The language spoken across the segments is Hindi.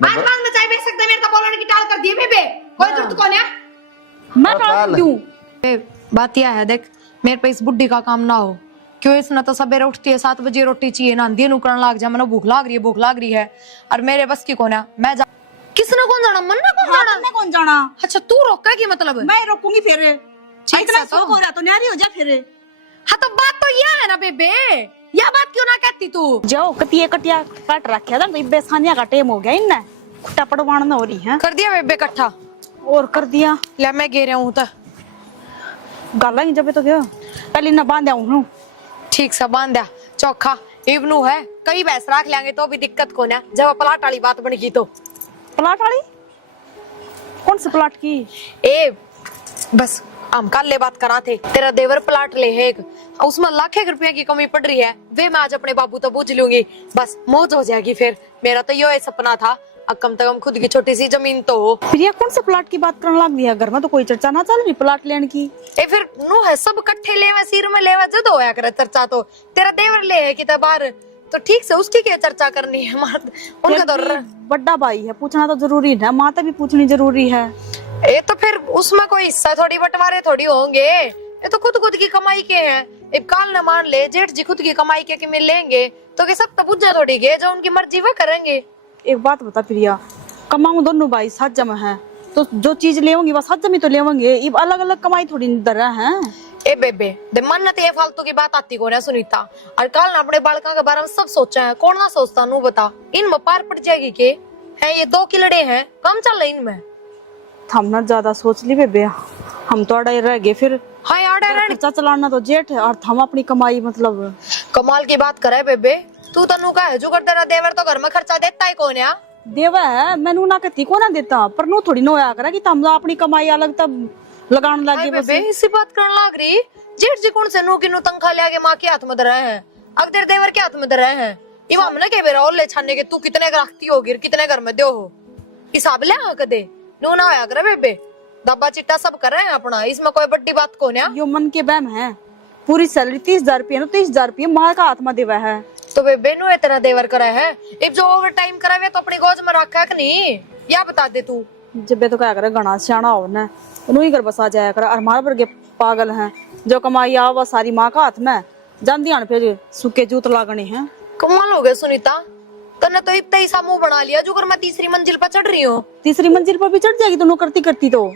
आसमान में चाय बेच सकते, मेरे तो बोलने की टाल कर दी बेबे। कोई जरूरत कौन है? मैं टाल दूं? बात यह है, देख मेरे पे इस बुड्ढी का काम ना हो। क्यों इसने तो सवेरे उठती है 7 बजे रोटी चाहिए ना, दिन उकड़न लाग जा, मनो भूख लाग रही है और मेरे बस की कौन है। मैं जा किसने कौन जाना, मन ना कौन जाना, मैं कौन जाना? अच्छा तू रोका की मतलब? मैं रोकूंगी फिर। इतना तो शौक हो रहा तो न्यारी हो जा फिर। हाँ तो बात तो यह है ना बेबे, यह बात क्यों ना कहती तू? जाओ कटिया काट रखा था तो बेसानिया का टाइम हो गया इनने, खुट्टा पड़वाना हो रही है। कर दिया बेबे इकट्ठा? और कर दिया। ले मैं गे रहा हूँ तो गाला ही जब तो गया पहले ना बांध हूँ। ठीक सा बांध दिया चौखा इवनू है, कई भैंस रख लेंगे तो भी दिक्कत को ना, जब प्लाट वाली बात बन गई तो। प्लाट वाली? कौन से प्लाट की? ए बस हम कल ले बात करा थे, तेरा देवर प्लाट ले है एक, उसमें लाख एक रुपया की कमी पड़ रही है, वे मैं आज अपने बाबू तो पूछ लूंगी, बस मौज हो जाएगी फिर। मेरा तो यो सपना था अब कम से कम खुद की छोटी सी जमीन तो हो। प्रिया कौन से प्लाट की बात करने लग गई है? घर में तो कोई चर्चा ना चल रही प्लाट लेने की। ए फिर नु है सब इकट्ठे लेवा सिर में लेवा जद होया करे चर्चा तो। तेरा देवर ले है कि बाहर तो ठीक से उसकी क्या चर्चा करनी है, उनका तो बड़ा भाई है, पूछना तो जरूरी है, माता भी पूछनी जरूरी है। ये तो फिर उसमें कोई हिस्सा थोड़ी बंटवारे थोड़ी होंगे, ये तो खुद की कमाई के हैं। अब काल न मान ले जेठ जी खुद की कमाई के मिल लेंगे तो के सब तो बुझा थोड़ी गए, जो उनकी मर्जी वो करेंगे। एक बात बता प्रिया, कमाऊं दोनों भाई साथ जमा है तो जो चीज लेवंगी वो साथ जमी तो लेवंगे, अब अलग अलग कमाई थोड़ी दर है। ए बेबे दे मन न ये फालतू की बात आती को ना सुनीता, और कल न अपने बालका के बारे में सब सोचा है, कौन ना सोचता नू बता, इनमें पार पड़ जाएगी के है, ये 2 किलड़े हैं कम चल रहे इनमें। हम ना ज्यादा सोच ली बेबे, हम तो अड़े रह गए फिर। हाँ यार खर्चा चलाना तो जेठ है और हम अपनी कमाई मतलब। कमाल की बात करे बेबे, तू तो नू का है जो कर तेरा देवर तो घर में खर्चा देता है कौन है? देवा है मैनू ना कहती को ना देता, पर नू थोड़ी नो होया करा कि तुम अपनी कमाई अलग तब लगान लगे। बेबे इसी बात करने लग रही, जेठ जी कौन से नू की नू तंखा ले आगे माँ के हाथ में दे रहे हैं, अब तेरे देवर के हाथ में दे रहे हैं। इमाम ने के बेरा और ले छाने के तू कितने रखती होगी, कितने घर में दो हो हिसाब ले आ कदे नू ना होया करे बेबे, दब्बा चिट्टा सब कर रहे हैं अपना, इसमें कोई बड़ी बात कौन है? यो मन के बहम है, पूरी सैलरी 30,000 रुपया 30,000 रुपया माँ का हाथ में देवा है तो बेबे नू तेरा देवर करा है, अब जो ओवर टाइम करा हुआ तो अपनी गोज में रखा है कि नहीं, या बता दे तू। जब तो क्या करे गणा सियाना हो ना उन्हों ही घर बसा जाया कर, और हमारे वर्गे पागल हैं जो कमाई आ वो सारी माँ का हाथ में जानती है, फिर सूखे जूत लागने हैं। कमाल हो गया सुनीता, तने तो इतना ही सा मुंह बना लिया जो कर मैं तीसरी मंजिल पर चढ़ रही हूँ। तीसरी मंजिल पर भी चढ़ जाएगी दोनों करती करती तो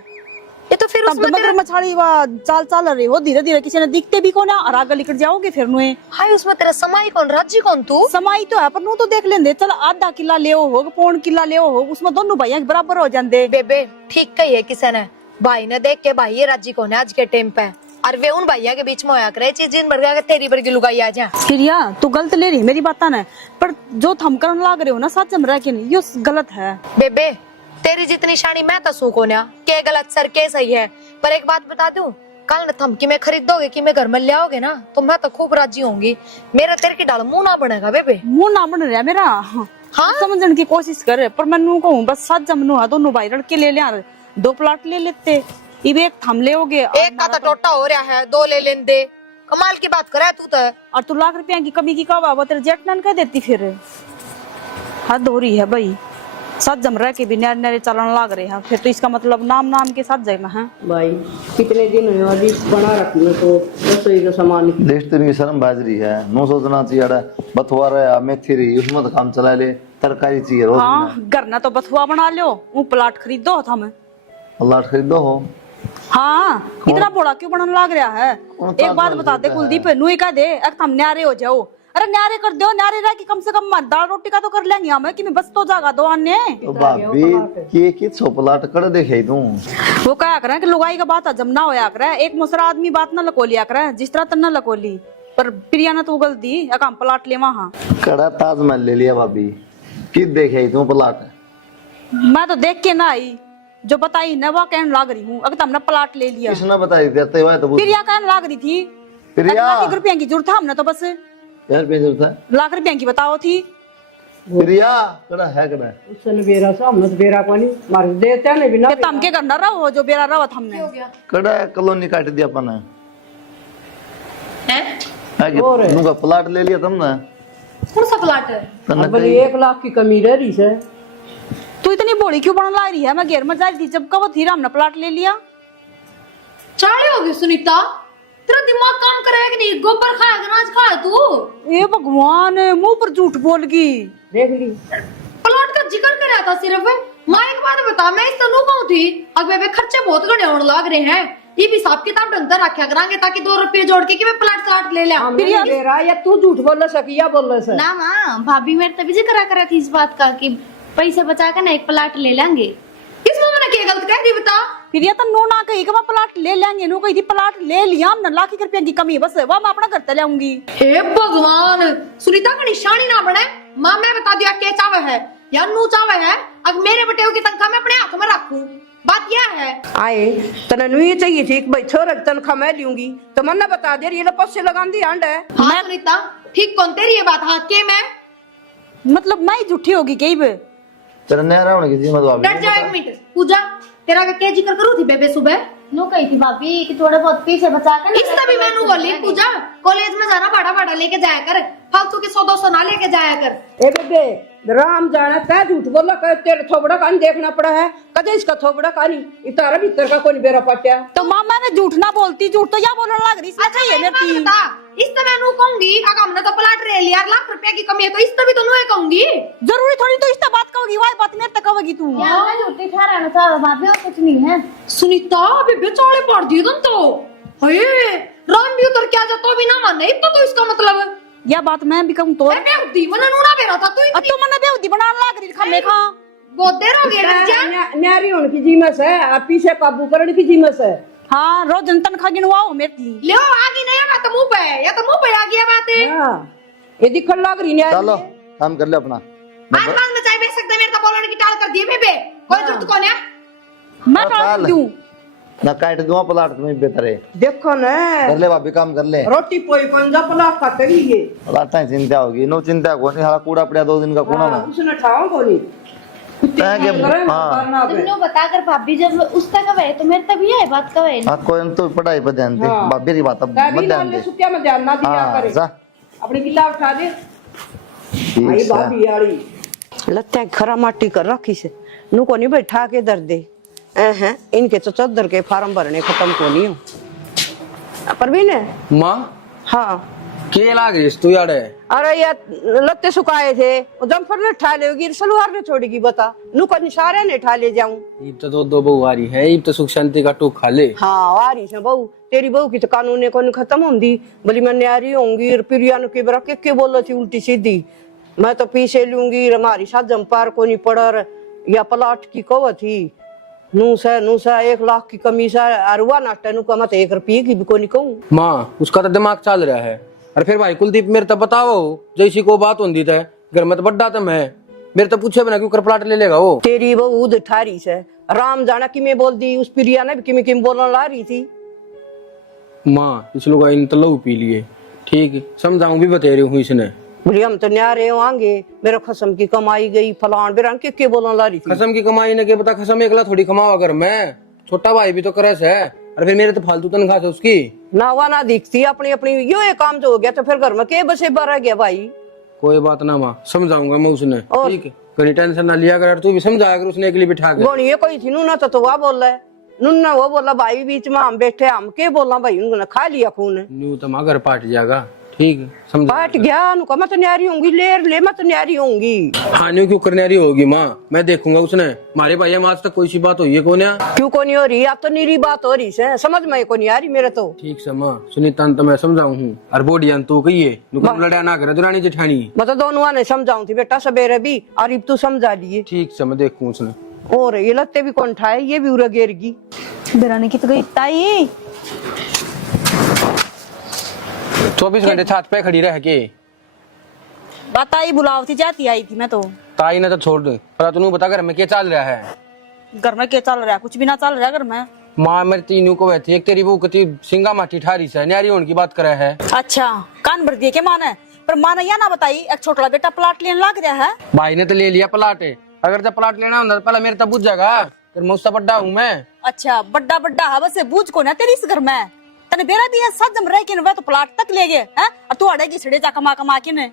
ये तो फिर उसमें तेरा मछाड़ी चाल चाल रही हो धीरे धीरे, किसी ने दिखते भी कौन है और आगे निकल जाओगे फिर नुए। हाय उसमें तेरा समाई कौन, राज्य कौन तू? समाई तो है पर नू तो देख लेंदे, चल आधा किला ले हो पौन किला ले हो, उसमें दोनों भैया बराबर हो जाते। बेबे ठीक कही है किसी ने, भाई ने देख के भाई ये राज्य कौन है आज के टाइम पे, और वे उन भैया के बीच में होया करे चीज जिन बढ़ तेरी बरगी लुगाई आ जा। प्रिया तू गलत ले रही मेरी बात ना, पर जो थम करन लाग रहे हो ना सच में रह के नहीं, यो गलत है। बेबे तेरी जितनी शानी मैं तो सूको ना के गलत सर के सही है, पर एक बात बता दूं, कल न थम की मैं खरीदोगे कि मैं घर में ले आओगे ना तो मैं तो खूब राजी होंगी, मेरा तेरे की डाल मुंह ना बनेगा बेबे। मुंह ना बन रहा मेरा, हाँ समझने की कोशिश कर, पर मैं नू कहूँ बस साथ जमनू है दोनों भाई लड़के ले लिया 2 प्लाट ले लेते, इब एक थम ले होगे, एक का तो टोटा हो रहा है 2 ले लेंदे, कमाल की बात करे तू तो। और तू लाख रुपया की कमी की कब वो तेरे जेठ नन कह देती फिर, हद हो रही है भाई, साथ जम रह के भी नरे नरे चलन लाग रहे हैं, फिर तो इसका मतलब नाम के साथ जाएगा है भाई। कितने दिन हुए और लिस्ट बना रखी है तो रसोई का सामान लिस्ट तेरी शर्म बाजरी है, नो सोचना चाहिए बथुआ रहा मेथी रही उसमें तो काम चला ले, तरकारी चाहिए रोज। हाँ घर ना तो बथुआ बना लो, वो प्लाट खरीदो था प्लाट खरीदो हो। हाँ इतना बड़ा क्यों बनने लग रहा है? एक बात बता दे कुलदीप, नुई कह दे हम न्यारे हो जाओ, अरे न्यारे कर दो, न्यारे रह के कम से कम दाल रोटी का तो कर लेंगे हम, कि मैं बस तो जागा दो अन्य तो भाभी के प्लाट कर देखे तू, वो क्या करे कि लुगाई का बात जमना होया करे, एक मुसरा आदमी बात ना लको लिया करे जिस तरह तन्ना लकोली, पर प्रिया ने तो गलती हम प्लाट ले वहां कड़ा ताजमहल ले लिया भाभी, कि देखे तू प्लाट? मैं तो देख के ना आई, जो बताई न वो कहने लाग रही हूँ, अगर तुमने प्लाट ले लिया। किसने बताई देते हुए तो प्रिया कहने लाग रही थी, प्रिया लाख रुपया की जरूरत था हमने तो बस यार जरूरत है, लाख रुपया की बताओ थी। प्रिया कड़ा है कड़ा उसने बेरा सा हमने बेरा को नहीं मार देते ने बिना तम के करना रहो जो बेरा रहो हमने कड़ा कॉलोनी काट दिया अपन हैं उनका प्लाट ले लिया तुमने, कौन सा प्लाट है? अब 1 लाख की कमी रह रही है, तू इतनी बोली क्यों बनने लग रही है? मैं घेर में जा रही थी जब कब थी हमने प्लाट ले लिया। चाले होगी सुनीता, तेरा दिमाग काम करेगा कि नहीं? गोबर खाया अनाज खाया तू? ये भगवान, मुंह पर झूठ बोल गई। देख ली प्लॉट का जिक्र कर रहा था सिर्फ। माँ एक बात बता, मैं इस तनु कहूँ थी अब बेबे खर्चे बहुत घने होने लग रहे हैं, ये भी हिसाब किताब ढंग से रखा करांगे ताकि 2 रुपये जोड़ के कि मैं प्लाट ले लिया। फिर दे रहा या तू झूठ बोल सकी या बोल सर ना माँ, भाभी मेरे तभी जिक्र करा थी इस बात का कि पैसे बचा कर ना एक प्लाट ले लेंगे। इसमें मैंने क्या गलत कह दी बता? फिर ये तो नो ना कही कि मैं प्लाट ले लेंगे, नो कही थी प्लाट ले लिया हमने, लाख रुपया की कमी है बस, वह मैं अपना घर लाऊंगी। हे भगवान, सुनीता का निशानी ना बने। माँ मैं बता दिया क्या चावे है या नू चावे है, अब मेरे बटेव की तनख्वाह मैं अपने हाथ में रखूं, बात यह है। आए तने ये चाहिए थी कि भाई छोरा की तनख्वाह मैं लूंगी, तो मन बता दे ये पैसे लगा दी आंड है। हाँ सुनीता ठीक कौन तेरी ये बात? हाँ के मैं मतलब मैं ही झूठी होगी कहीं पे? तेरा नहरा होने की जिम्मत भाभी डट जा 1 मिनट। पूजा तेरा का क्या जिक्र करूँ थी बेबे सुबह? नो कही थी भाभी कि थोड़े बहुत पैसे बचा कर इस तभी मैंने बोली पूजा कॉलेज में जाना बड़ा लेके जाया कर, फालतू के 100-200 ना लेके जाया कर। ए बेबे राम जाना तय झूठ बोला कर, तेरे थोबड़ा कान देखना पड़ा है, कदे इसका थोबड़ा कानी इतारा भीतर का कोई बेरा पट्या। तो मामा मैं झूठ ना बोलती, झूठ तो या बोलने लग रही। अच्छा ये बात बता, इस तो मैं नू कहूंगी अगर हमने तो प्लाट ले लिया, लाख रुपया की कमी है, तो इस तो भी तो नू कहूंगी। जरूरी थोड़ी तो इस बात कहोगी, वही बात मेरे तक कहोगी तू। झूठी ठहराना चाहो भाभी, और कुछ नहीं है। सुनीता बेबे चाले पड़ दिए तुम तो। हे राम भी उतर क्या जाता भी ना माने इतना, तो इसका मतलब यह बात मैं भी कहूँ तो मैं बेहुदी मने नू ना बेरा था तू अब तो मैंने बेहुदी बनाने लग रही खम्मे खा। बहुत देर हो गई लग जा। न्यारी होने की जिम्मत है और पीछे काबू करने की जिम्मत है। हाँ रोज तनख्वाह गिनवाओ मेरी थी। ले आगे नहीं बात मुंह पे, या तो मुंह पे आ गया बात है। हां ये दिखन लग रही न्यारी। चलो काम कर ले अपना। आज बाद में चाय बेच सकते, मेरे तो बोलने की टाल कर दिए बेबे, कोई जरूरत कौन है? मैं टाल दूं ना काट दूंगा प्लाट तुम्हें बेहतर है। देखो ना कर ले भाभी काम कर ले। रोटी पोई पंजा पला खाते ही ये प्लाटा चिंता होगी, नो चिंता को नहीं, हां कूड़ा पड़ा 2 दिन का कोना में उसने ठाओ को नहीं तय के हां तुमने बता कर भाभी जब उस तक है तो मेरे तभी है बात कवे। हां कोई तो पढ़ाई पर ध्यान दे, भाभी की बात मत ध्यान दे। सुक्या में ध्यान ना दिया हां करे, जा अपनी किला उठा दे। आई ठीक भाभी यारी लत्ते खरा माटी कर रखी से नु को नहीं बैठा के दर्दे हैं, इनके तो चौधर के फार्म भरने खत्म को नहीं हो पर भी ने माँ हाँ के लाग रही तू यार? अरे यार लत्ते सुखाए थे, जम्फर ने ठा लेगी, सलवार ने छोड़ेगी बता, नु को निशारे ने ठा ले जाऊं। इब तो 2 बहू आ रही है, इब तो सुख शांति का टूक खा ले। हाँ आ रही है बहू, तेरी बहू की तो कानून को खत्म होंगी, बोली मैं न्यारी होंगी, प्रिया ने के बरा के बोलो थी उल्टी सीधी, मैं तो पीछे लूंगी, हमारी साथ जम्पार को नहीं पड़र या प्लाट की कव थी नू सा 1 लाख की कमी सा अरुआ नाश्ता नु का मत 1 रुपये की भी को नहीं कहूं। माँ उसका तो दिमाग चल रहा है। और फिर भाई कुलदीप मेरे तो बताओ जैसी को बात होती है, घर में तो बड्डा तो मैं मेरे तो पूछे बिना क्यों कर प्लाट ले लेगा वो? तेरी बहू उद ठारी से राम जाना कि मैं बोल दी, उस प्रिया ने भी किम बोलने ला रही थी। माँ इस लोग इन तो लहू पी लिए, ठीक समझाऊं भी बता रही हूँ इसने। बोली हम तो न्यारे आएंगे, मेरे खसम की कमाई गई फलान बेरंग के बोलने ला रही थी। खसम की कमाई ने के पता, खसम एकला थोड़ी कमाओ, अगर मैं छोटा भाई भी तो करस है, और फिर मेरे तो फालतू तनख्वाह है उसकी। ना वा ना दिखती अपनी अपनी, यो एक काम तो हो गया तो फिर घर में के बसे रह गया भाई। कोई बात ना माँ, समझाऊंगा मैं उसने, ठीक है कहीं टेंशन ना लिया कर, तू भी समझाया कर उसने अगली बिठा कर। गोनी ये कोई थी नू ना तो वह बोल रहा है, नुन्ना वो बोला भाई बीच में हम बैठे, हम के बोला भाई उन्होंने खा लिया खून। न्यू तो माँ घर पाट जाएगा, ठीक है समझा। पाट गया उनको मत न्यारी होंगी, ले मत न्यारी होंगी। हाँ न्यू क्यों करने रही होगी माँ, मैं देखूंगा उसने। हमारे भाई हम आज तक कोई सी बात हुई है कौन? क्यों को नहीं हो रही, अब तो निरी बात हो रही है, समझ में को नहीं आ रही मेरे तो। ठीक से माँ सुनीता तो मैं समझाऊ हूँ, और बोडियान तू कहिए लड़ा ना करे दुरानी जेठानी। मैं तो दोनों ने समझाऊं थी बेटा सवेरे भी, और अब तू समझा लिए। ठीक से मैं देखूं उसने। और ये लत्ते भी कौन ठाए, ये भी उरा गिरगी। बेरानी की तो गई ताई 24 घंटे छात पे खड़ी रह के बताई बुलावती जाती आई थी मैं तो। ताई ने तो छोड़ दे, पर तू बता घर में क्या चल रहा है? घर में क्या चल रहा है? कुछ भी ना चल रहा है घर में। माँ मेरी तीनों को बैठी, एक तेरी बहू कती सिंगा माटी ठारी से न्यारी होने की बात करे है। अच्छा कान भर दिए के माने, पर माने या ना बताई एक छोटा बेटा प्लाट लेने लग रहा है। भाई ने तो ले लिया प्लाट, अगर जब प्लाट लेना होता पहले मेरे तब बुझ जाएगा, फिर मुझसे बड्डा हूँ मैं। अच्छा बड्डा बड्डा हवा से बूझ को ना तेरी इस घर में तने बेरा भी है सब जम रह के वह तो प्लाट तक ले गए हैं, और तू अड़ेगी छिड़े जा कमा कमा के ने।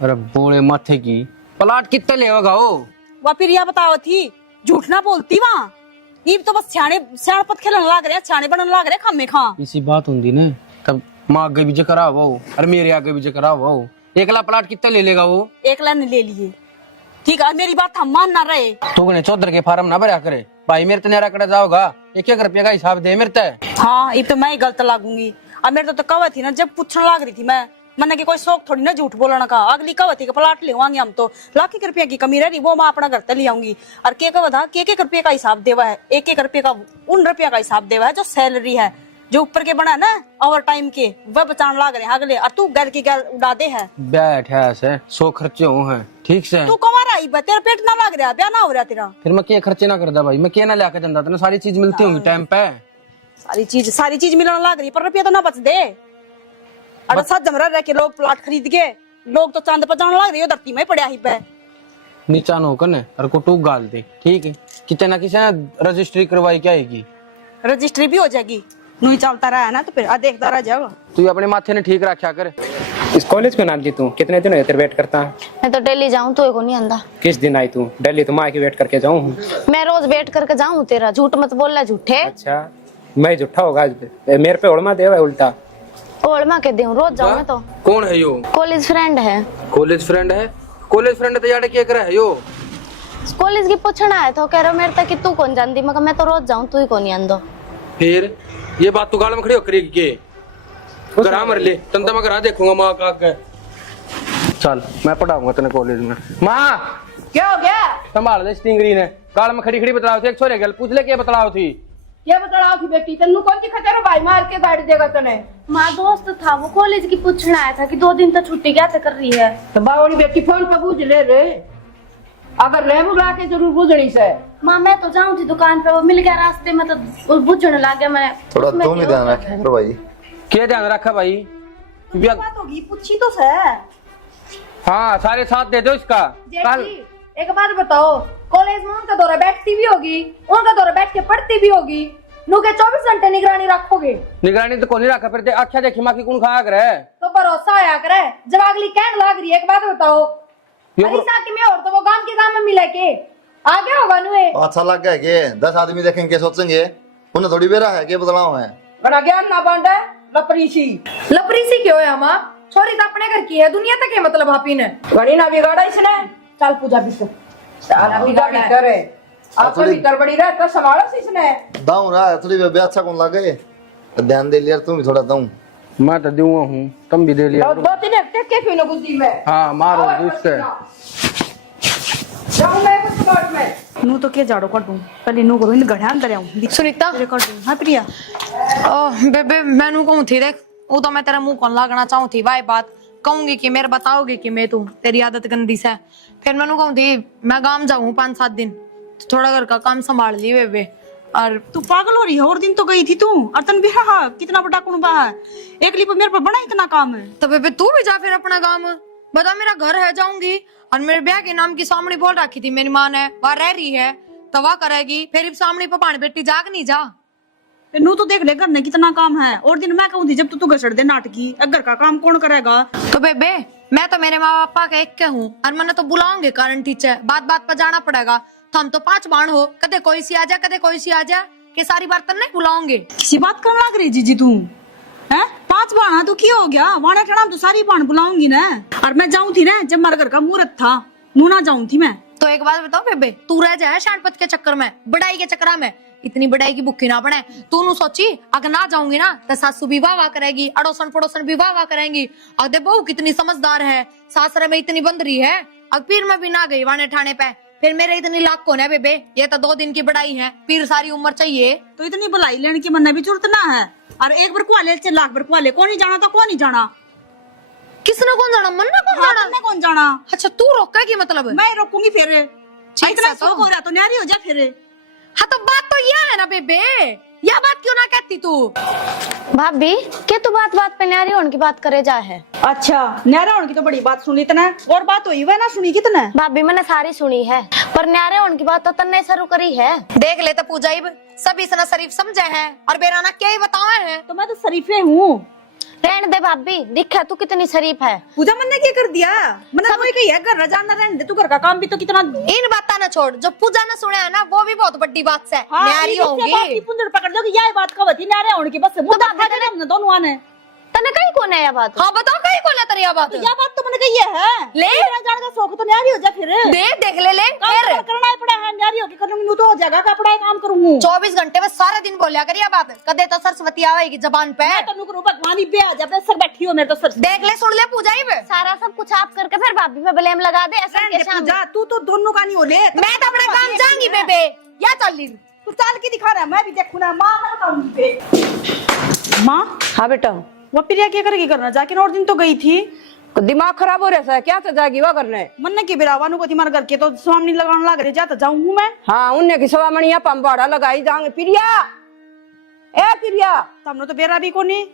अरे बोले माथे की प्लाट कितने लेगा वो? वह फिर यह बताओ थी झूठ ना बोलती वहाँ। ये तो बस सियाणपत खेलने लग रहे, सियाणे बनने लग रहे खामे खा। इसी बात होंगी ना तब माँ आगे भी जकरा हुआ हो और मेरे आगे भी जकरा हुआ हो। एकला प्लाट कितना ले लेगा वो? 1 लाख ले लिए। ठीक है मेरी बात हम मान ना रहे तो कने चौधर के फार्म ना भरा करे भाई, मेरे तनेरा कड़ा जाओगा 1-1 रुपया का हिसाब दे मेरे ते। हाँ ये तो मैं ही गलत लागूंगी। अब मेरे तो कवा थी ना जब पूछने लग रही थी मैंने कि कोई शौक थोड़ी ना झूठ बोलने का। अगली कवा थी कि प्लाट ले आएंगे हम तो लाख रुपया की कमी रह रही, वो मैं अपना घर तक ले आऊंगी। और के कवा था 1-1 रुपये का हिसाब देवा है, 1-1 रुपये का उन रुपया का हिसाब देवा है जो सैलरी है, जो ऊपर के बना है ना ओवर टाइम के वह बचाने लग रहे हैं अगले। और तू घर की घर उड़ा दे है बैठ है ऐसे 100 खर्चे हो हैं ठीक से। तू कमा रहा है तेरा पेट ना लग रहा, ब्याह ना हो रहा तेरा। फिर मैं क्या खर्चे ना करदा भाई, मैं क्या ना लेकर जाता ना, सारी चीज मिलती होंगी टाइम पे। सारी चीज मिलने लग रही पर रुपया तो ना बच दे। अरे साथ जमरा रह के लोग प्लाट खरीद के लोग तो चांद पर जाने लग रही हो, धरती में पड़ा ही पे नीचा नो कने और को टूक गाल दे ठीक है। कितने ना किसी ने रजिस्ट्री करवाई क्या आएगी, रजिस्ट्री भी हो जाएगी। नहीं चलता रहा है ना तो फिर देखता रह जाओगा। तू अपने माथे ने ठीक रखा कर। इस कॉलेज में नाम जी तू कितने दिन होते वेट करता है? मैं तो डेली जाऊँ तो को नहीं आंदा। किस दिन आई तू दिल्ली? तो माँ की वेट करके जाऊँ। मैं रोज वेट करके जाऊँ तेरा, झूठ मत बोल रहा झूठे। अच्छा मैं झूठा होगा आज मेरे पे उड़मा दे उल्टा। ओढ़ के दूं रोज जाऊँ मैं तो। कौन है यो? कॉलेज फ्रेंड है। कॉलेज फ्रेंड है? कॉलेज फ्रेंड तो यार क्या करे है यो? कॉलेज की पूछना है तो कह रहे मेरे तक कि तू कौन जानती, मगर मैं तो रोज जाऊँ तू ही कौन आंदो। फिर ये बात तू गाल में खड़ी हो करेगी के करा मर ले तंता मैं करा देखूंगा माँ का के। चल मैं पढ़ाऊंगा तेने कॉलेज में। माँ क्या हो गया? संभाल दे स्टिंगरी ने गाल में खड़ी खड़ी बतलाओ थी, एक छोरे गल पूछ ले क्या बतलाओ थी। क्या बतलाओ थी बेटी? तेनू कौन सी खतरा भाई मार के गाड़ी देगा तने? माँ दोस्त था वो कॉलेज की पूछना आया था कि 2 दिन तक छुट्टी क्या कर रही है। तो बावड़ी बेटी फोन पे पूछ ले रे, अगर ले बुला के जरूर बुझनी से। माँ मैं तो जाऊँ थी दुकान पे, वो मिल गया रास्ते में तो बुझने लग गया। मैं थोड़ा तुम ही ध्यान रखा करो भाई। क्या ध्यान रखा भाई? बात होगी पूछी तो सह। हाँ सारे साथ दे दो इसका। कल एक बात बताओ, कॉलेज में उनका दौरा बैठती भी होगी, उनका दौरा बैठ के पढ़ती भी होगी, नु के 24 घंटे निगरानी रखोगे? निगरानी तो कोनी रखा फिर आख्या देखी माँ की कौन खाया करे तो भरोसा आया करे जब अगली कहने लग रही है। एक बात बताओ, अलीसा की में और तो वो गांव के गांव में मिले के आगे होगा नुए। अच्छा लग गया के 10 आदमी देखेंगे क्या सोचेंगे, उन्हें थोड़ी बेरा है के बदलाव है। बड़ा ज्ञान ना बांटे लपरीसी। लपरीसी क्यों है माँ? छोरी तो अपने घर की है, दुनिया तक है मतलब आपी ने बड़ी ना बिगाड़ा इसने। चल पूजा भी सारा पूजा भी करे आपके भीतर बड़ी रह तो संभालो से इसने। दाऊं रहा थोड़ी बे अच्छा कौन लगे, ध्यान दे लिया तुम भी थोड़ा दाऊं। मैं तो दूंगा हूँ तुम भी दे लिया। 2-3 हफ्ते के क्यों ना बुद्धि में। हाँ मारो उसके जाऊं मैं कुछ स्पॉट में नू तो क्या जाड़ो काटूं पहले नू करो इन गढ़ा अंदर आऊं। सुनीता हाँ प्रिया बेबे मैनू कहूँ थी देख, वो तो मैं तेरा मुंह कौन लागना चाहूँ थी भाई बात कहूंगी कि मेरे बताओगी कि मैं तू तेरी आदत गंदी से। फिर मैनू कहूँ थी मैं गांव जाऊँ 5-7 दिन, थोड़ा घर का काम संभाल ली बेबे। और तू पागल हो रही है? और दिन तो गई थी तू और तन भी हाँ कितना बड़ा कुनबा है, एक लिप मेरे पर बड़ा इतना काम है। तो बेबे तू भी जा फिर अपना काम बता, मेरा घर है जाऊंगी। और मेरे ब्याह के नाम की सामने बोल रखी थी मेरी माँ ने, वहाँ रह रही है तो वह करेगी। फिर सामने पानी बेटी जाग नहीं जा। नू तो देख ले घर में कितना काम है, और दिन मैं कहूँ थी जब तू घसड़ दे नाटकी घर का काम कौन करेगा? तो बेबे मैं तो मेरे माँ पापा का एक के हूँ और मैंने तो बुलाऊंगे कारण टीचर, बात बात पर जाना पड़ेगा। तो हम तो 5 बाण हो, कदे कोई सी आ जा कदे कोई सी आ जा, के सारी बर्तन नहीं बुलाओगे। किसी बात करने लग रही जीजी तू है? 5 बाण तो क्या हो गया, वाणा ठड़ा तो सारी बाण बुलाऊंगी ना। और मैं जाऊँ थी ना जब मेरे घर का मुहूर्त था, नू ना जाऊँ थी मैं। तो एक बात बताओ बेबे, तू रह जाए शानपत के चक्कर में, बड़ाई के चक्कर में, इतनी बड़ाई की भुक्खी ना बने। तू नु सोची अगर ना जाऊंगी ना तो सासू भी वाह करेगी, अड़ोसन पड़ोसन भी वाह करेंगी। अरे बहू कितनी समझदार है, सासरे में इतनी बंद रही है। अब फिर मैं भी ना गई वाने ठाणे पे, फिर मेरे इतनी लाख कौन है बेबे? ये तो 2 दिन की बड़ाई है, फिर सारी उम्र चाहिए। तो इतनी बुलाई लेने की मन भी जरूरत ना है। और एक बार कुआले 4 लाख बार कुआले कौन नहीं जाना, तो कौन नहीं जाना? किसने कौन जाना? मन ना कौन जाना? कौन जाना? अच्छा तू रोका की मतलब? मैं रोकूंगी फिर। इतना शौक हो रहा तो न्यारी हो जा फिर। हाँ तो बात तो यह है ना बेबे, यह बात क्यों ना कहती तू? भाभी क्या तू बात बात पे न्यारी होने की बात करे जा है? अच्छा न्यारा होने की तो बड़ी बात सुनी इतना, और बात हुई वह ना सुनी कितना? भाभी मैंने सारी सुनी है, पर न्यारे होने की बात तो तन्ने शुरू करी है। देख ले तो पूजा सब इसना शरीफ समझे हैं और बेराना क्या ही बतावे हैं। तो मैं तो शरीफे हूँ। रहने दे भाभी, दिखा तू कितनी शरीफ है। पूजा मन ने क्या कर दिया? मैंने कोई कही है घर न जाना, रहने दे तू, घर का काम भी तो कितना। इन बातें ना छोड़, जो पूजा ने सुना है ना वो भी बहुत बड़ी बात है। न्यारी होंगी पुंजड़ पकड़ दो कि यह बात कवती न्यारे होने की, बस मुद्दा खा देना हमने दोनों आने। तने कहीं कौन है यह बात? हाँ बताओ कहीं कौन है तेरी यह बात? यह बात तो मैंने कही है ले जाने का शौक तो न्यारी हो जा फिर देख ले फिर करना ही पड़ा है, न्यारी होके कर लूंगी तो हो जाएगा का पड़ा काम करूंगी 24 घंटे में सारे दिन बोलिया करिए बात, कदे तो सरस्वती आवेगी जबान पे। मैं तो करूं भगवान ही पे आ जा, सर बैठी हो मेरे तो सर देख ले सुन ले पूजा ही पे सारा सब कुछ आप करके फिर भाभी पे ब्लेम लगा दे ऐसा के सामने। जा तू तो दोनों का नहीं हो ले, मैं तो अपना काम जाऊंगी बेबे, या चल ली तू चाल के दिखा रहा है, मैं भी देखूं ना। माँ मैं बताऊंगी पे माँ। हाँ बेटा, वो प्रिया क्या करेगी करना जाके, और दिन तो गई थी। दिमाग खराब हो रहा है, क्या तो जाएगी वह करने। मन की बिरावानू को तुम्हारे घर के तो स्वामी लगाने लग रहे, जाता जाऊं हूँ मैं। हाँ उनने की सवामणिया पंबाड़ा लगाई जाएंगे। प्रिया ए प्रिया, तुमने तो बेरा भी को नहीं,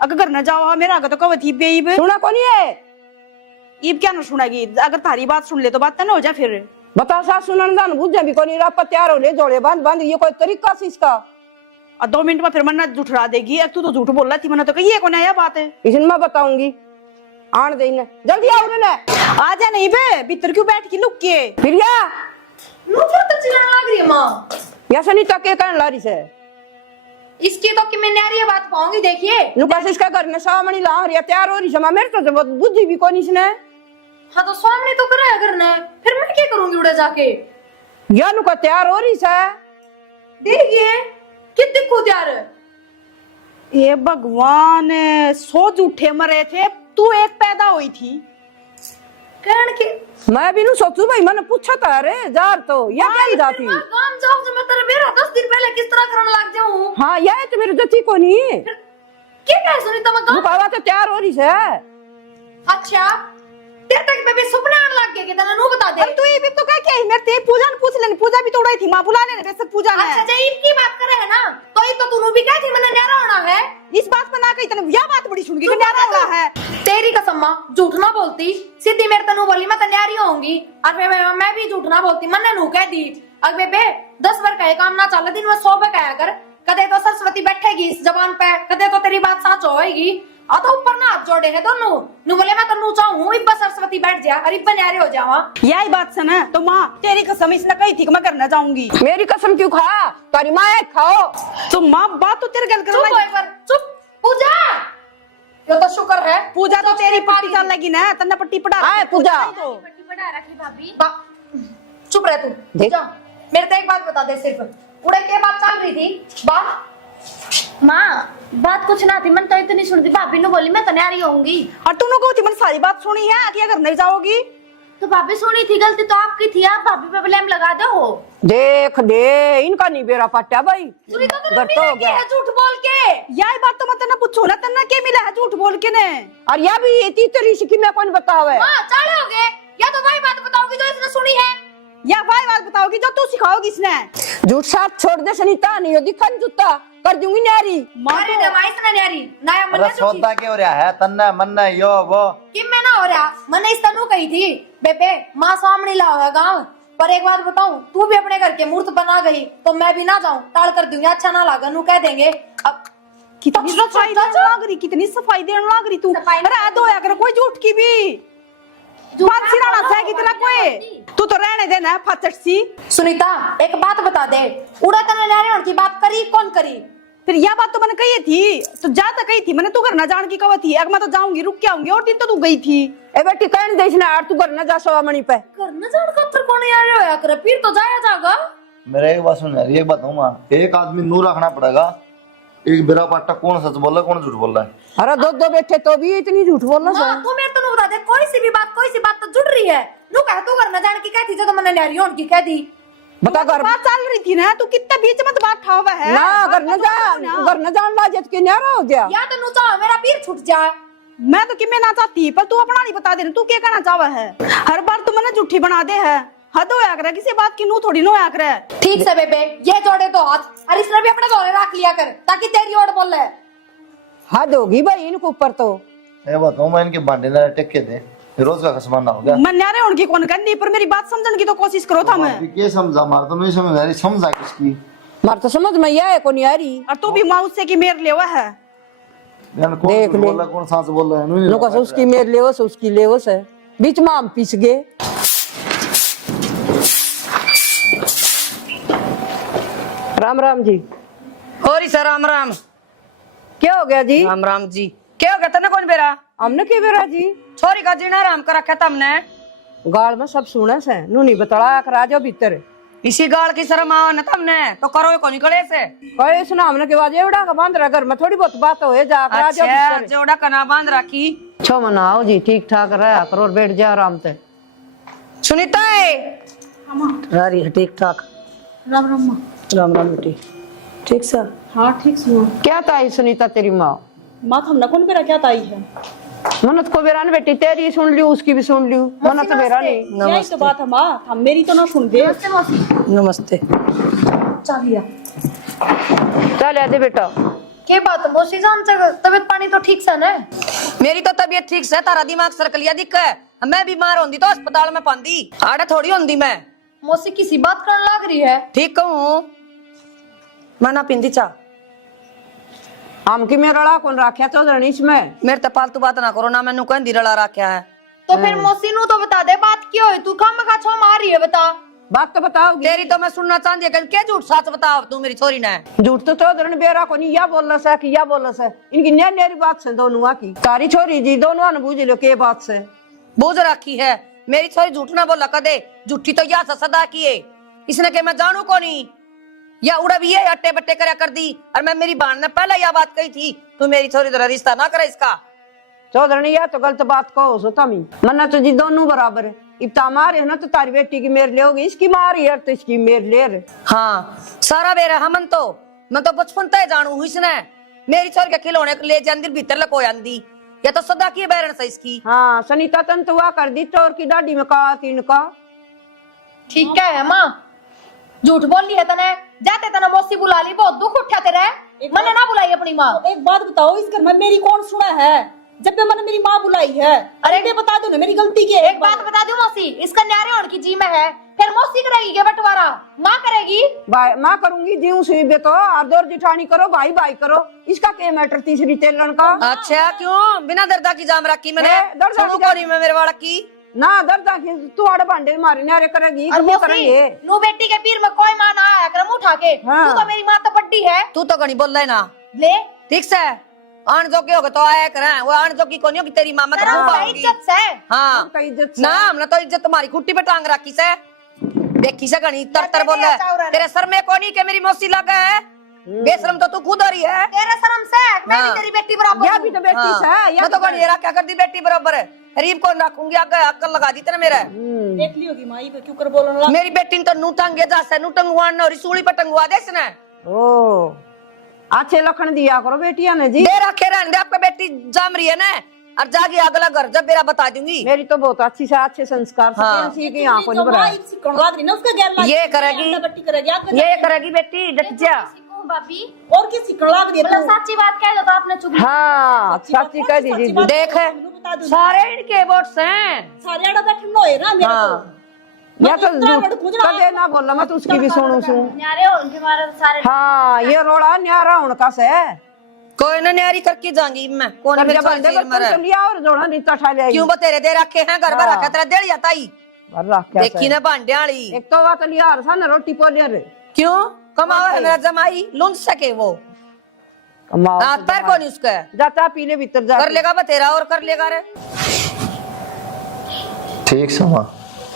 अगर घर न जाओ मेरा आगे तो कवती बेईब सुना को नहीं है? ईब क्या न सुनागी, अगर तारी बात सुन ले तो बात ना हो जा फिर। बता सा सुनन दान बुझे भी कोनी राप तैयार हो ले जोड़े बांध बांध, ये कोई तरीका से इसका? और 2 मिनट में फिर मन्ना झूठरा देगी, अब तू तो झूठ बोल रही थी, मैंने तो कही है को नया बात है। इसने मैं बताऊंगी, आन दे इन्हें जल्दी आओ रे। आ जा नहीं बे, भीतर क्यों बैठ के लुक के? प्रिया नु फिर तो चिल्लाने लग रही है माँ। या सनी तक के कहने लारी से इसकी तो कि मैं न्यारी बात पाऊंगी। देखिए नुका से इसका घर में सवामणि ला रही है, तैयार हो रही है, मेरे तो बहुत बुद्धि भी कोनी इसने। हाँ तो स्वामी तो करे अगर न, फिर मैं क्या करूंगी उड़े जाके? या नुका तैयार हो रही है, देखिए कितनी खुद यार। ये भगवान, 100 झूठे मरे थे, तू एक पैदा हुई थी। कहन के मैं भी नु सोचू भाई, मैंने पूछा था अरे जार तो या क्या जाती। काम जाओ जो मैं तेरे बेरा 10 दिन पहले किस तरह करने लग जाऊं। हाँ यह तो मेरी जची को नहीं, क्या कह सुनी तुम काम? नुका तो तैयार हो रही है। अच्छा तेरे तक बेबी सपने आने लग गए कि तना नु बता दे। अब तू ये भी तो क्या कही, मेरे ते पूजा ने पूछ लेनी, पूजा भी तो उड़ाई थी, मां बुला लेने वैसे पूजा ने। अच्छा जय की बात कर रहे है ना, तो ये तो तू भी कह थी मैंने न्यारा होना है। इस बात पर ना कही तने, यह बात बड़ी सुन गई कि न्यारा होना है। तेरी कसम मां, झूठ ना बोलती, सीधी मेरे तनु बोली मैं तन्यारी होऊंगी, और मैं भी झूठ ना बोलती, मैंने नु कह दी। अब बेबे 10 बार कहे काम ना चले, दिन में 100 बार कहा कर, कदे तो सरस्वती बैठेगी इस जबान पे, कदे तो तेरी बात सच होएगी। आ तो ऊपर ना हाथ जोड़े है दोनों, नु बोले मैं तनु चाहूं इब्बा सरस्वती बैठ जा, और इब्बा न्यारे हो जावा। यही बात सुन, तो माँ तेरी कसम इसने कही थी कि मैं करना जाऊंगी। मेरी कसम क्यों खा, तारी माँ खाओ। तो माँ बात तो तेरे गल कर, चुप हो एक बार, चुप। पूजा ये तो शुक्र है, पूजा तो तेरी पट्टी चल लगी ना, तन्ने पट्टी पढ़ा आए पूजा। पट्टी पढ़ा रखी भाभी। चुप रह तू। पूजा मेरे तो एक बात बता दे सिर्फ, उड़े के बात चल रही थी बात? माँ बात कुछ ना थी, मन तो इतनी सुनती, भाभी ने बोली मैं तैयारी होंगी। और तूने को थी, मैंने सारी बात सुनी है कि अगर नहीं जाओगी तो भाभी सुनी थी, गलती तो आपकी थी, आप भाभी पे ब्लेम लगा दो। देख दे इनका नहीं बेरा पट्टा भाई, सुनी तो घर तो हो गया। झूठ बोल के। यही बात तो मैं पूछो ना, तन्ने क्या मिला है झूठ बोल के ने? और यह भी ये तीसरी सिक्की में कौन बतावे? हाँ चाले हो गए, या तो वही बात बताओगी जो इसने सुनी है, या वही बात बताओगी जो तू सिखाओगी इसने। झूठ साथ छोड़ दे सनीता, नहीं हो दिखा जुत्ता कर दूंगी न्यारी। मारे नमाइस ना न्यारी नया मन अरे सौदा क्या हो रहा है, तन्ना मन्ना यो वो कि मैं ना हो रहा, मैंने इस तनु कही थी बेबे माँ सामने लाओ गाँव पर। एक बात बताऊं, तू भी अपने घर के मूर्त बना गई तो मैं भी ना जाऊं, टाल कर दूंगी, अच्छा ना लगा नू कह देंगे। अब कितनी सफाई देने लग रही, कितनी सफाई देने लग रही तू। अरे दो अगर कोई झूठ की भी बात सिराना है कितना कोई, तू तो रहने देना फचट सी। सुनीता एक बात बता दे, उड़ा तने न्यारे की बात करी कौन करी? फिर यह बात तो मैंने कही थी, तो ज्यादा कही थी मैंने, तू घर ना जान की कवा थी, अगर मैं तो जाऊंगी रुक के आऊंगी, और दिन तो तू गई थी। ए बेटी कहने दे इसने, यार तू घर न जा सवामणि पे। घर न जान का तो कौन यार होया करे, फिर तो जाया जाएगा। मेरा एक बात सुन यार, एक बात माँ, एक आदमी नू रखना पड़ेगा, एक बिरा पट्टा कौन सच बोल रहा है कौन झूठ बोल रहा है। अरे दो बैठे तो भी इतनी झूठ बोल रहा माँ तू मेरे तो बता दे, कोई सी बात तो जुड़ रही है। नू कह तू घर न जान की कहती तो मैंने न्यारी होने की कह दी। बता घर बात चल रही थी ना, तू कितना बीच में बात ठा हुआ है ना, घर न जान लाजत के न्यारा हो गया। या तो नू चाह मेरा पीर छूट जाए। मैं तो कि मैं ना चाहती, पर तू अपना नहीं बता दे, तू क्या कहना चाहवा है? हर बार तू मैंने झूठी बना दे है, हद होया करे, किसी बात की नू थोड़ी नो होया करे। ठीक से बेबे ये जोड़े तो हाथ, और इसने भी अपने जोड़े रख लिया कर ताकि तेरी ओर बोल ले। हद होगी भाई इनके ऊपर तो। ये बताऊं मैं इनके भांडे ना टेके दे, रोज का कसमाना हो गया। मैं न्यारे उनकी कौन करनी, पर मेरी बात समझने की तो कोशिश करो था मैं। क्या समझा मार तो नहीं समझ आ रही, समझा किसकी मार तो समझ में यह है को न्यारी। और तू भी माँ उससे की मेर ले हुआ है। देख ले। बोला कौन सांस बोल रहा है लोग उसकी मेरे लेवस उसकी लेवस है, बीच में हम पिस गए। राम राम जी। और सर राम राम। क्या हो गया जी? राम राम जी। क्या हो गया तने कौन बेरा? हमने क्या बेरा जी? छोरी का जीना आराम कर रखा तुमने। गाल में सब सुने से नू नहीं बतला कर राजो भीतर इसी गाल की शर्म आओ न तुमने तो करो को निकले से। कहे सुना हमने के बाद एवढा का बांध रहा घर में थोड़ी बहुत बात हो जा कर राजो अच्छा भीतर जोड़ा कना बांध रखी। छो मनाओ जी, ठीक ठाक रहा करो और बैठ जा आराम से। सुनीता है रारी ठीक ठाक। राम राम माँ। राम राम बेटी। ठीक सर। हाँ ठीक सुनो। क्या ताई सुनीता तेरी माँ? माँ हमने कौन बेरा क्या ताई है? मनत को बेरा ने बेटी तेरी सुन लियो उसकी भी सुन लियो, मनत बेरा नहीं। यही तो बात है माँ, हम मेरी तो ना सुन दे। नमस्ते। चाहिए चल आदे बेटा। के बात है मौसी जान से तबीयत पानी तो ठीक से ना? मेरी तो तबीयत ठीक से, तारा दिमाग सरकलिया दिख है। मैं बीमार होंदी तो अस्पताल में पांदी, आड़े थोड़ी होंदी मैं। मौसी किसी बात करने लग रही है। ठीक कहूँ मैं ना पिंदी चा। हम की में रड़ा कौन राख्या तो रणीश में मेरे तो फालतू बात ना करो ना, मैंने कहंदी रला रखा है। तो फिर मौसी नु तो बता दे बात क्यों है, तू कम का छो मार रही है बता। बात तो बताओगी। तेरी तो मैं सुनना चाहती है, क्या झूठ सच बताओ तू मेरी छोरी ने। झूठ तो चौधरी बेरा को नहीं, या बोल रहा कि या बोल रहा इनकी नैर नैरी बात से दोनों की तारी छोरी जी दोनों ने बूझ लो के बात से बूझ रखी है। मेरी छोरी झूठ ना बोला कदे, झूठी तो या सदा की है। इसने के मैं जानू को नहीं या उड़ा भी है अट्टे बट्टे करा कर दी। और मैं मेरी बहन ने पहले यह बात कही थी तू मेरी छोरी तरह रिश्ता ना करे इसका। चौधरी या तो गलत बात कहो सो तमी मन्ना तो जी दोनों बराबर है। इब्ता मारे है ना तो तारी बेटी की मेर ले होगी, इसकी मारी है तो इसकी मेर ले रहे। हाँ सारा बेरा हमन तो मैं तो बचपन तय जानू हूँ इसने मेरी छोरी के खिलौने को ले जांदी भीतर लको आंदी या तो सदा की बैरन से इसकी। हाँ सनीता तन तो हुआ कर दी चोर की दाढ़ी में कहा तीन का। ठीक है माँ, झूठ बोल ली है तने, जाते तना मौसी बुला ली, बहुत दुख उठा तेरा है। मैंने ना बुलाई अपनी माँ। एक बात बताओ, इस घर में मेरी कौन सुना है जब भी मैंने मेरी माँ बुलाई है? अरे ये बता दो ना मेरी गलती की। एक बात बता दूं मौसी, इसका न्यारे होने की जी में है, फिर मौसी करेगी क्या बंटवारा? माँ करेगी। माँ करूंगी जीव सुई बे तो आदर जिठानी करो भाई भाई करो, इसका क्या मैटर तीसरी तेलन का। अच्छा क्यों बिना दर्दा की जाम रखी मैंने? दर्दा की करी मैं मेरे वाला की ना दर्दा की तू आड़े भांडे मारे न्यारे करेगी और वो करेंगे। नू बेटी के पीर में कोई माँ ना आया कर मुंह उठा के। हाँ। तू तो मेरी माँ तो बड्डी है। तू तो गणी बोल रहे ना ले ठीक से आन जो के होगा तो आया करें, वो आन जो की कोनी होगी तेरी मामा तेरा तो उसका पाऊंगी। इज्जत से। हाँ उसका इज्जत से। ना हमने तो इज्जत तुम्हारी कुट्टी पे टांग रखी से देखी से गणी तर तर बोल रहा है। तेरे सर में कोनी के मेरी मौसी लगा है, बेशरम तो तू खुद हो रही है। तेरे शर्म से मैं भी हाँ। तेरी बेटी बराबर यह हूँ। भी तो बेटी हाँ। है मैं तो गणी क्या कर दी बेटी बराबर है, गरीब कौन रखूंगी आगे अक्कल लगा दी तेरे मेरे। देख ली होगी माँ, ये क्यों कर बोलने लगा? मेरी बेटी ने तो नू टंगे जा से नू टंगवान और सूली पर टंगवा दे इसने। ओ अच्छे लखन दिया करो बेटिया ने जी। दे रखे रहने दे, आपका बेटी जाम रही है ना और जागी अगला घर जब मेरा बता दूंगी। मेरी तो बहुत अच्छी से अच्छे संस्कार से हाँ। सीख यहाँ को जो नहीं माँ बना। एक सिक्कड़ लग रही ना उसका ज्ञान लग ये करेगी। बट्टी करेगी आगे ये करेगी बेटी डट जा। भाभी और की सिक्कड़ लग रही है मतलब तू? सच्ची बात कह दो तो आपने चुप। हाँ सच्ची कह सच्ची दीजिए। बात देख बता दूं। सारे इनके वोट्स हैं। सारे आड़ा बैठे ना होए ना मेरे हाँ। तो या तो इतना बड़ा खुजरा कदे ना बोला मैं तो उसकी भी सुनू सुन। न्यारे हो उनके मारे सारे। हाँ ये रोड़ा न्यारा उनका से कोई ना न्यारी करके जाऊंगी मैं कौन मेरे छोरी से मरे। लिया और जोड़ा रीता ठा लिया क्यों बतेरे दे रखे हैं घर पर रखे तेरा देड़ जाता ही देखी ना भांडे वाली। एक तो बात लिया और सा ना रोटी पोलिया रे क्यों कमाओ है मेरा जमाई लूंज सके वो कमाओ हाथ पैर कौन उसका है? जाता पीले भीतर जा कर लेगा बतेरा और कर लेगा रे। ठीक समा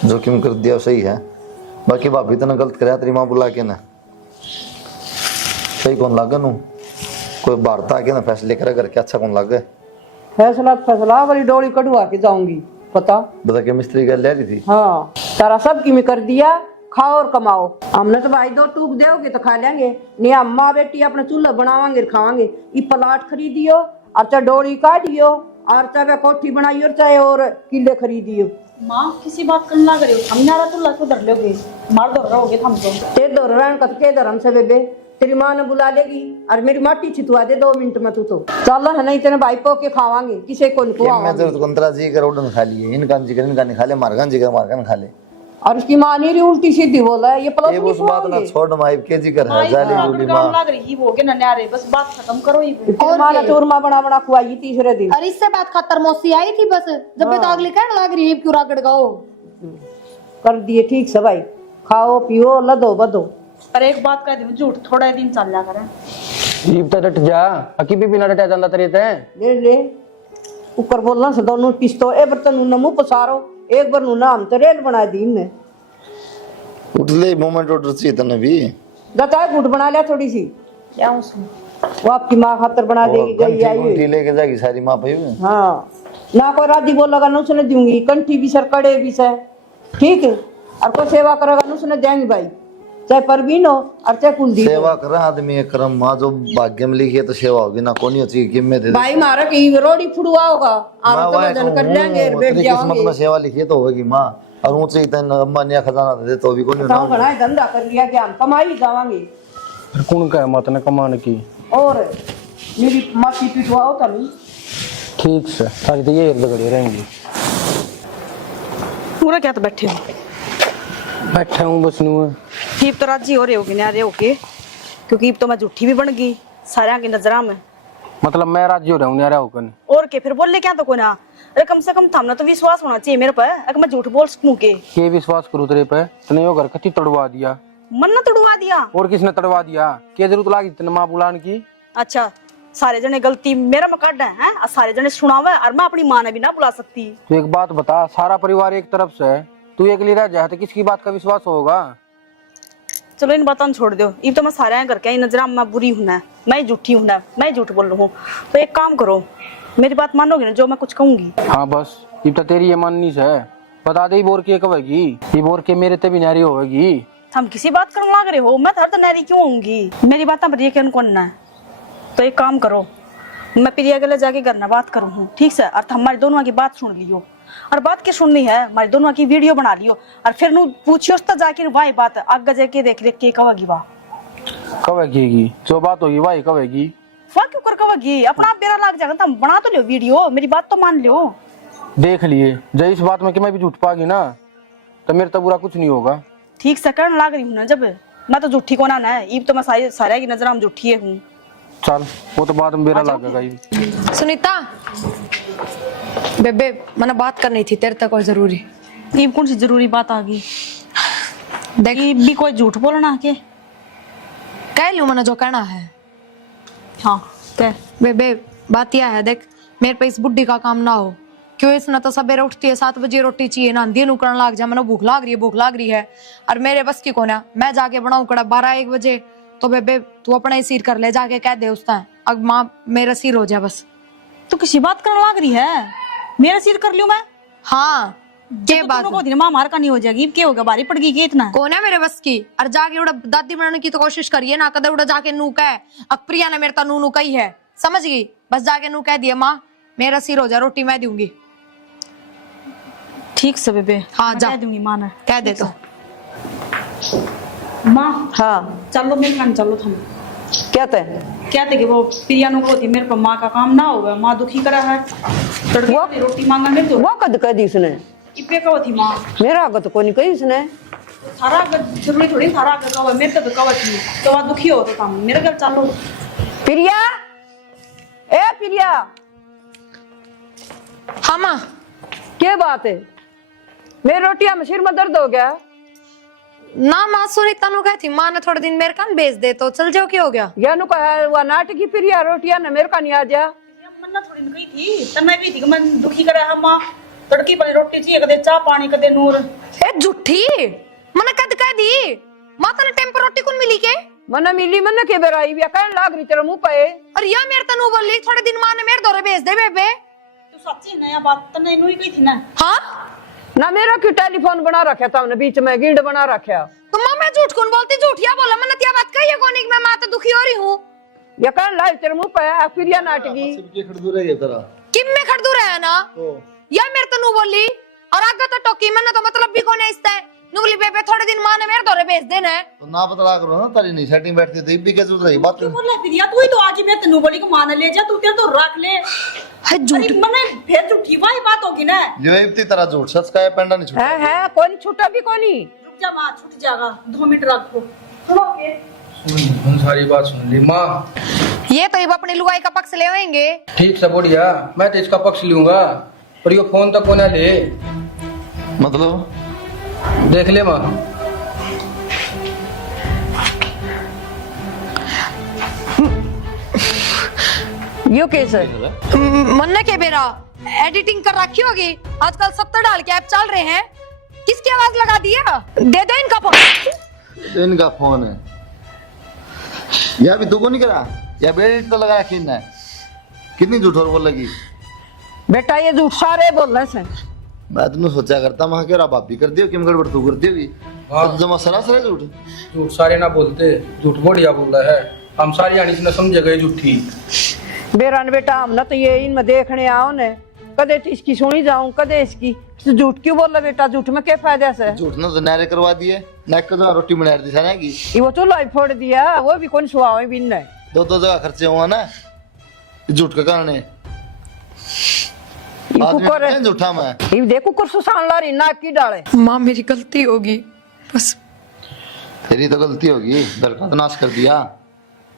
जोखिम कर दिया सही है, बाकी भाभी तो ने गलत कराया तेरी माँ बुला के ना सही कौन लागे नू कोई वार्ता के ना फैसले करे करके अच्छा कौन लागे। फैसला वाली डोली कढ़वा के जाऊंगी पता बता के मिस्त्री का ले रही थी। हाँ तारा सब की में कर दिया, खाओ और कमाओ। हमने तो भाई दो टूक दोगे तो खा लेंगे, नहीं अम्मा बेटी अपने चूल्हा बनावांगे खावांगे। ये प्लाट खरीदियो और चाहे डोली काटियो और चाहे कोठी बनाइयो चाहे और किले खरीदियो। माँ किसी बात करने लग रही हो, हम नारा तो लग धर लोगे मार दो रहोगे हम तो। ते दौर के धर्म से बेबे तेरी माँ ने बुला लेगी और मेरी माटी छितवा दे 2 मिनट में तू तो चल है नहीं तेरे भाई पो के खावांगे किसी को मैं जरूरत कंतरा जी कर उड़न खा लिए इनका जी कर इनका नहीं खा ले मारगन जी कर मारगन खा ले और उसकी माँ नहीं रही उल्टी सीधी बोला है, ये प्लस ये उस बात ना छोड़ माई के जी कर है जाली बूढ़ी माँ। लग रही वो के न्यारे, बस बात खत्म करो ही। माँ ने चूरमा बना बना खुआई तीसरे दिन। और इससे बात खतर मौसी आई थी बस, जब भी तो अगली कहने लग रही है क्यों रागड़ गाओ। कर दिए ठीक से भाई, खाओ पियो लदो बदो। पर एक बात कह दूं, झूठ थोड़ा दिन चल जा करे। जीप तो डट जा, अकी भी बिना डटा ਜਾਂਦਾ ਤੇਰੇ ਤੇ। ले ले ऊपर बोलना से दोनों पिस्तो ए बर्तन नु मुंह पसारो, एक बार नु नाम तो रेल बना दी ने। उठले मोमेंट ऑर्डर चाहिए तने भी। जाता है गुड़ बना लिया थोड़ी सी, क्या उसमें वो आपकी माँ खातर बना देगी गई आई कंठी लेके जाएगी सारी माँ पे। हाँ ना कोई राजी बोलेगा ना उसने दूंगी, कंठी भी सर कड़े भी सर ठीक है, और कोई सेवा करेगा ना उसने देंगे भाई, चाहे परवीन हो और चाहे कुलदीप। सेवा कर आदमी एक कर्म माँ जो भाग्य में लिखी है तो सेवा होगी ना, कोनी होती है में दे दे। भाई मारा की रोड़ी फुड़वा होगा, आप तो जन कर लेंगे बैठ किस्मत जाओगे। में सेवा लिखी है तो होगी माँ, और ऊंचे इतना अम्मा ने खजाना दे तो भी कोनी बताओ बना धंधा कर लिया क्या हम कमाई जावांगे। फिर कौन कहे मत ने कमान की। और मेरी मासी पिटवाओ कभी। ठीक से सारी तो ये इर्द गिर्द रहेंगी। पूरा क्या तो बैठे हो, बैठा हूँ बस नू। ईब तो राजी हो रहे होगे न्यारे होके, क्योंकि ईब तो मैं झूठी भी बन गई सारे की नजरा में। मतलब मैं राजी हो रहा हूँ न्यारा होकर। और के फिर बोल ले क्या तो कोई ना, अरे कम से कम थामना तो विश्वास होना चाहिए मेरे पर, अगर मैं झूठ बोल सकूं के। के विश्वास करूँ तेरे पे, तने यो घर कति तड़वा दिया। मन न तोड़वा दिया। और किसने तड़वा दिया, क्या जरूरत लागी तेने माँ बुलाने की। अच्छा सारे जने गलती मेरा मकाड है, और सारे जने सुनावे और मैं अपनी माँ ने भी ना बुला सकती। तो एक बात बता, सारा परिवार एक तरफ से है, तू अकेली रह जाए तो किसकी बात का विश्वास होगा। चलो इन बातों छोड़ दो, ये तो मैं सारे करके नजरा मैं बुरी हूं ना, मैं झूठी हूं ना, मैं झूठ बोल रहा हूँ। तो एक काम करो, मेरी बात मानोगे ना जो मैं कुछ कहूंगी। हाँ बस ये तो तेरी ये माननी से है, बता दे बोर के कहेगी, ये बोर के मेरे ते भी नारी होगी। हम किसी बात करने लग रहे हो, मैं हर तो नारी क्यों होंगी, मेरी बात पर यकीन कौन ना है। तो एक काम करो, मैं प्रिया के लिए जाके घर ना बात करूँ हूँ ठीक से, और हमारे दोनों की बात सुन लियो, और बात क्या सुननी है हमारी दोनों की वीडियो बना लियो, और फिर नु पूछियो तो जाके वाही बात आगे जाके देख ले के कहेगी वाह कहेगी जो बात होगी वाही कहेगी। वाह क्यों कर कहेगी, अपना आप बेरा लग जाएगा, तुम बना तो लियो वीडियो, मेरी बात तो मान लियो। देख लिए जब इस बात में कि मैं भी झूठ पागी ना तो मेरे तो बुरा कुछ नहीं होगा। ठीक से करने लग रही हूँ ना, जब मैं तो झूठी को ना है, ईब तो मैं सारे की नजर में झूठी हूँ। चल वो तो बाद में बेरा लगेगा। सुनीता बेबे मैंने बात करनी थी तेरे तक कोई जरूरी। ईब कौन सी जरूरी बात आ गई, देख ईब भी कोई झूठ बोलना के कह लूं मैंने जो कहना है। हाँ कह बेबे बात यह है, देख मेरे पे इस बुड्ढी का काम ना हो, क्यों इसने तो सवेरे उठती है 7 बजे रोटी चाहिए ना, अंधी नुकरण लाग जा, मैंने भूख लाग रही है, और मेरे बस की कोना मैं जाके बनाऊं कड़ा 12-1 बजे। तो बेबे तू अपना ही सिर कर ले, जाके कह दे उसका अब माँ मेरा सिर हो जाए बस। तू किसी बात करने लग रही है, मेरा सिर कर लियो मैं। हाँ के बात को दिन माँ मार का नहीं हो जाएगी, क्या होगा बारी पड़ गई इतना कौन है मेरे बस की, और जाके उड़ा दादी बनाने की तो कोशिश करिए ना, कदर उड़ा जाके नू कह अप्रिया ने मेरे तो नू कही है, समझ गई, बस जाके नू कह दिया माँ मेरा सिर हो जाए, रोटी मैं दूंगी। ठीक से बेबे, हाँ जा कह दूंगी माँ ने, कह दे तो। माँ हाँ चलो मेरे कान चलो, थम कहते कहते कि वो प्रिया नो को थी मेरे पर माँ का काम ना होगा, माँ दुखी करा है, तड़के वाली रोटी मांगा मेरे तो वो कद कह दी उसने, इपे कहो थी माँ मेरा आगे तो कोई नहीं कही उसने। सारा जरूरी थोड़ी सारा आगे कहो, मेरे तो कहो थी तो वहाँ दुखी हो तो काम मेरे घर चलो। प्रिया ए प्रिया, हाँ माँ क्या बात है, मेरी रोटियां में सिर में दर्द हो गया। ना माँ सुनीता नु कही थी माँ ने थोड़े दिन मेरे कान भेज दे तो चल जाओ, क्या हो गया। या नु कहा वो नाटकी प्रिया रोटियां ने मेरे का नहीं आ जा। मन्ना थोड़ी न गई थी, तब मैं भी थी कि मैं दुखी करा है माँ, तड़की वाली रोटी चाहिए, कदे चाह पानी कदे नूर। ए झूठी मैंने कद कह दी, माँ तने टेम्पर रोटी कौन मिली के, मना मिली मन के बेराई बिया कहने लाग रही तेरे मुंह पे। और या मेरे तनु बोली थोड़े दिन माँ ने मेरे दौरे भेज दे बेबे। तू सच्ची नया बात तो नहीं हुई गई थी ना। हाँ ना मेरा क्यों टेलीफोन बना रखा था हमने बीच में गिल्ड बना रखा। तो माँ मैं झूठ कौन बोलती, झूठिया बोला मैंने क्या बात कही है कौन, मैं माँ तो दुखी हो रही हूँ। या कहने लाग तेरे मुंह पे प्रिया नाटकी किम में खड़दू रहा है ना, या मेरे तनु बोली और आगे तो टोकी मैंने तो मतलब भी कौन है इससे, नुगली बेबे थोड़े दिन माँ ने मेरे दौरे भेज देना है। तो ना बतला करो ना, तारी नहीं सेटिंग बैठती तो इब्बी के झूठ रही बात। क्यों बोल रहा है तू ही तो आगे मैं तेनू बोली को मान ले जा, तू तेरे तो रख ले। है झूठ। अरे मने फिर झूठी वाली बात होगी ना। जो इब्ती तरह झूठ सच का है पेंडा नहीं छूटा। है कौन छूटा भी कोनी। रुक जा माँ, छूट जाएगा 2 मिनट रखो। सुनोगे? सुन सारी बात सुन ली माँ। ये तो अब अपनी लुगाई का पक्ष ले आएंगे। ठीक से बढ़िया, मैं तो इसका पक्ष लूंगा, पर ये फोन तक को ना ले। मतलब देख ले माँ। यो केस है मन्ने के बेरा एडिटिंग कर रखी होगी, आजकल 70 डाल के ऐप चल रहे हैं। किसकी आवाज लगा दिया? दे दो इनका फोन। इनका फोन है या भी तू को नहीं करा या बेड तो लगा रखी है। कितनी झूठ और बोल लगी बेटा, ये झूठ सारे बोल रहे हैं। मैं तुमने सोचा करता वहां के भाभी कर दियो किम गड़बड़ तू करती होगी। हाँ। अब जमा सरासर है झूठ। झूठ सारे ना बोलते, झूठ बढ़िया बोल रहा है। हम सारी जानी से समझे गए झूठी। बेरा ने बेटा हम ना तो ये इनमें देखने आओ ने, कदे तो इसकी सुनी जाऊं कदे इसकी। तो झूठ क्यों बोल रहा बेटा, झूठ में क्या फायदा से। झूठ ना तो नारे करवा दिए, नाक को तो रोटी बना दी था की। ये वो चूल्हा ही फोड़ दिया, वो भी कौन सुहा भी नहीं। 2 जगह खर्चे हुआ ना झूठ के कारण। कुकर है झूठा मैं ये देखो कुकर सुसान ला रही नाक की डाले। माँ मेरी गलती होगी, बस तेरी तो गलती होगी, घर का तो नाश कर दिया।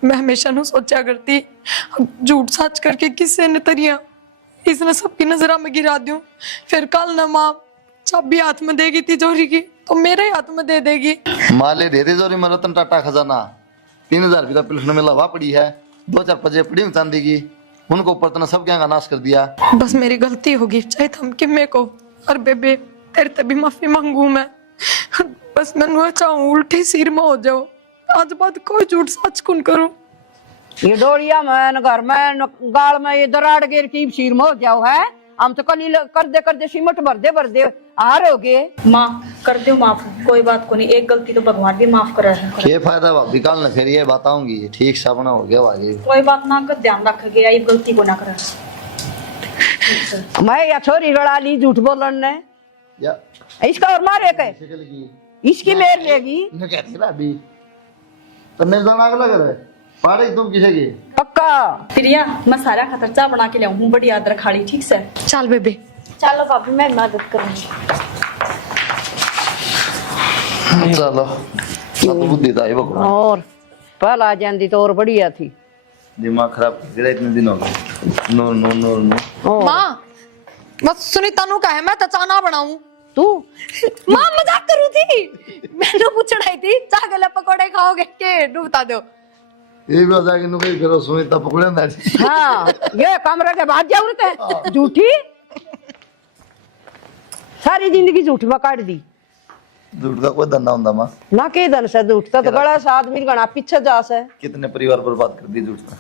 मैं हमेशा नु सोचा करती झूठ सच करके किससे न तरिया इसने सबकी नजरा में गिरा दूं, फिर कल न माँ चाबी हाथ में देगी तिजोरी की तो मेरे हाथ में दे देगी। माले दे दे जोरी में रतन टाटा खजाना 3000 रुपये का पिलखन में लवा पड़ी है, 2-4 पजे पड़ी हूँ चांदी की, उनको ऊपर तो सब क्या का नाश कर दिया। बस मेरी गलती होगी, चाहे थम किम्मे को। और बेबे तेरे ते भी माफी मांगू मैं, बस मैं चाहूँ उल्टी सिर में हो जाओ, आज बाद कोई झूठ सच कौन करूं। ये डोरिया में घर में गाल में ये दराड़ गिर की सिर में हो जाओ है। हम तो कल कर दे सिमट भर दे हार हो गए। माँ कर दो माफ, कोई बात को नहीं, एक गलती तो भगवान भी माफ कर रहे हैं। ये फायदा भाभी कल न फिर ये बताऊंगी ठीक से अपना हो गया आगे। कोई बात ना कर, ध्यान रख गया ये गलती को ना करे। मैं या छोरी रड़ा ली झूठ बोलन ने, या इसका और मारे के इसकी मेर लेगी न कहती भाभी तो मेरे जाना लग रहा है पाड़े तुम किसे की पक्का। प्रिया मैं सारा खतरचा बना के लाऊं, बड़ी याद रखाड़ी, ठीक से। चल बेबे चलो भाभी मैं मदद करूंगी। चलो अब बुद्धि तो आई भगवान। और पहला आ जाती तो और बढ़िया थी। दिमाग खराब कर दिया इतने दिन हो गए। नूर नूर नूर नूर माँ बस सुनीता नु कहे मैं तो चाना बनाऊं। तू माँ मजाक करू थी, मैंने पूछना ही थी चागले पकोड़े खाओगे के डूबता दो। ये भी हो जाएगी नु कहीं करो सुनीता पकड़े ना। हाँ ये कमरे के बाद जरूरत है झूठी, सारी जिंदगी झूठ में काट दी। झूठ का कोई धंधा होता माँ, ना के धन से झूठ तो बड़ा सा आदमी गणा पीछे जा से। कितने परिवार बर्बाद कर दिए झूठ का।